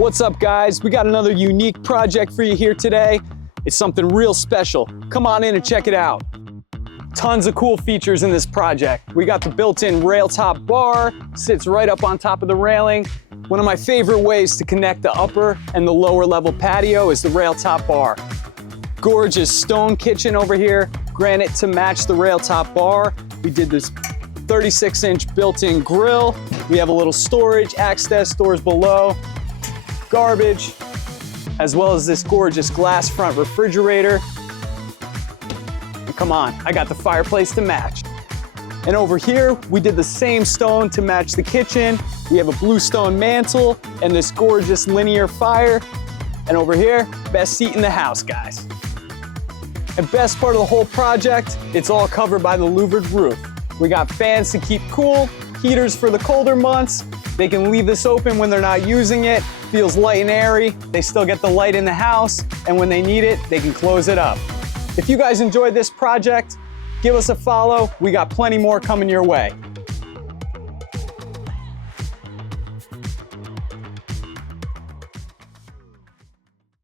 What's up, guys? We got another unique project for you here today. It's something real special. Come on in and check it out. Tons of cool features in this project. We got the built-in rail top bar, sits right up on top of the railing. One of my favorite ways to connect the upper and the lower level patio is the rail top bar. Gorgeous stone kitchen over here, granite to match the rail top bar. We did this 36-inch built-in grill. We have a little storage, access doors below, garbage, as well as this gorgeous glass front refrigerator. And come on, I got the fireplace to match. And over here, we did the same stone to match the kitchen. We have a bluestone mantel and this gorgeous linear fire. And over here, best seat in the house, guys. And best part of the whole project, it's all covered by the louvered roof. We got fans to keep cool, heaters for the colder months. They can leave this open when they're not using it. Feels light and airy. They still get the light in the house, and when they need it, they can close it up. If you guys enjoyed this project, give us a follow. We got plenty more coming your way.